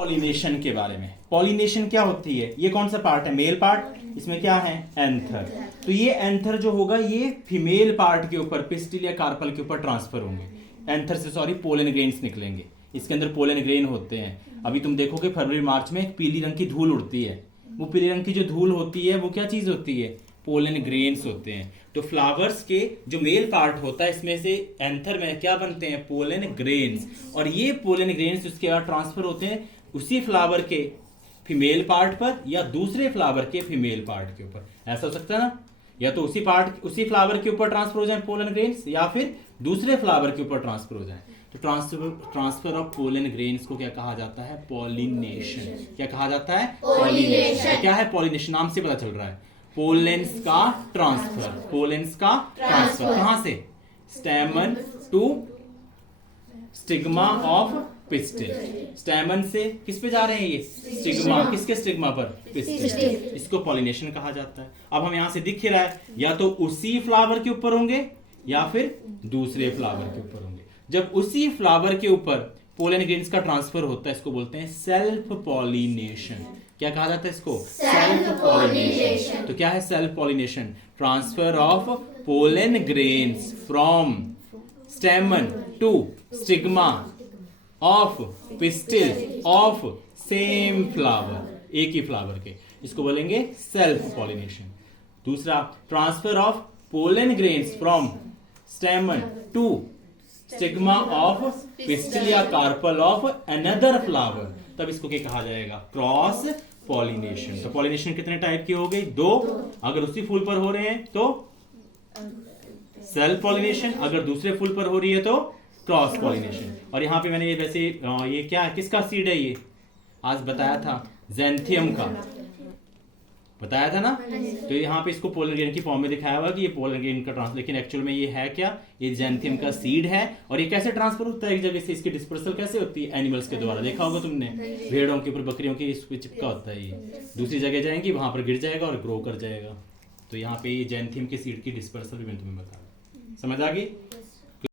Pollination के बारे में। पॉलिनेशन क्या होती है? ये कौन सा पार्ट है? Male part. इसमें क्या है? एंथर। तो ये एंथर जो होगा ये फीमेल पार्ट के ऊपर, पिस्टिल या कार्पल के ऊपर ट्रांसफर होंगे। एंथर से सॉरी पोलन ग्रेन्स निकलेंगे। इसके अंदर पोलन ग्रेन होते हैं। अभी तुम देखोगे फरवरी मार्च में एक पीली रंग की धूल उड़ती है। वो पीली रंग की जो धूल होती है वो क्या चीज होती है? पोलन ग्रेन्स होते हैं। तो फ्लावर्स के जो मेल पार्ट होता है इसमें से एंथर में क्या बनते हैं? Pollen grains. और ये पोलन ग्रेन्स उसके बाद ट्रांसफर होते हैं उसी फ्लावर के फीमेल पार्ट पर या दूसरे फ्लावर के फीमेल पार्ट के ऊपर। ऐसा हो सकता है ना? या तो उसी फ्लावर के ऊपर ट्रांसफर हो जाए पोलन ग्रेन्स, या फिर दूसरे फ्लावर के ऊपर ट्रांसफर हो जाए। तो ट्रांसफर ऑफ पोलन ग्रेन्स को क्या कहा जाता है? पॉलिनेशन। क्या कहा जाता है? पॉलिनेशन। तो क्या है पॉलिनेशन? नाम से पता चल रहा है। पोलेंस का ट्रांसफर। पोलेंस का ट्रांसफर कहां से? Stamen to stigma of pistil. Stamen से किस पे जा रहे हैं? ये स्टिग्मा। किसके स्टिग्मा पर? पिस्टिल। इसको पॉलिनेशन कहा जाता है। अब हम यहां से दिख ही रहा है, या तो उसी फ्लावर के ऊपर होंगे या फिर दूसरे फ्लावर के ऊपर होंगे। जब उसी फ्लावर के ऊपर पोलन ग्रेन्स का ट्रांसफर होता है इसको बोलते हैं सेल्फ पॉलिनेशन। क्या कहा जाता है इसको? Self pollination. तो क्या है self pollination? Transfer of pollen grains from stamen to stigma of pistil of same flower, एक ही फ्लावर के। इसको बोलेंगे सेल्फ पॉलिनेशन। दूसरा, transfer of pollen grains from stamen to stigma of pistil या कार्पल ऑफ अनदर फ्लावर, तब इसको क्या कहा जाएगा? Cross pollination. तो पॉलिनेशन कितने टाइप की हो गई? 2। अगर उसी फूल पर हो रहे हैं तो सेल्फ पॉलिनेशन, अगर दूसरे फूल पर हो रही है तो क्रॉस पॉलिनेशन। और यहाँ पे मैंने वैसे ये क्या है, किसका सीड है? ये आज बताया था, ज़ैंथियम का बताया था ना। तो यहाँ पे इसको पोलन ग्रेन की फॉर्म में दिखाया हुआ कि ये पोलन ग्रेन का ट्रांसफर, लेकिन एक्चुअल में ये है क्या? ये ज़ैंथियम का सीड है। और ये कैसे ट्रांसफर होता है एक जगह से? इसकी डिस्पर्सल कैसे होती है? एनिमल्स के द्वारा। देखा होगा तुमने, भेड़ों के ऊपर, बकरियों के इस पे चिपका होता है। ये दूसरी जगह जाएंगी, वहां पर गिर जाएगा और ग्रो कर जाएगा। तो यहाँ पे ये ज़ैंथियम के सीड की डिस्पर्सल भी मैंने तुम्हें बताया। समझ आ गई?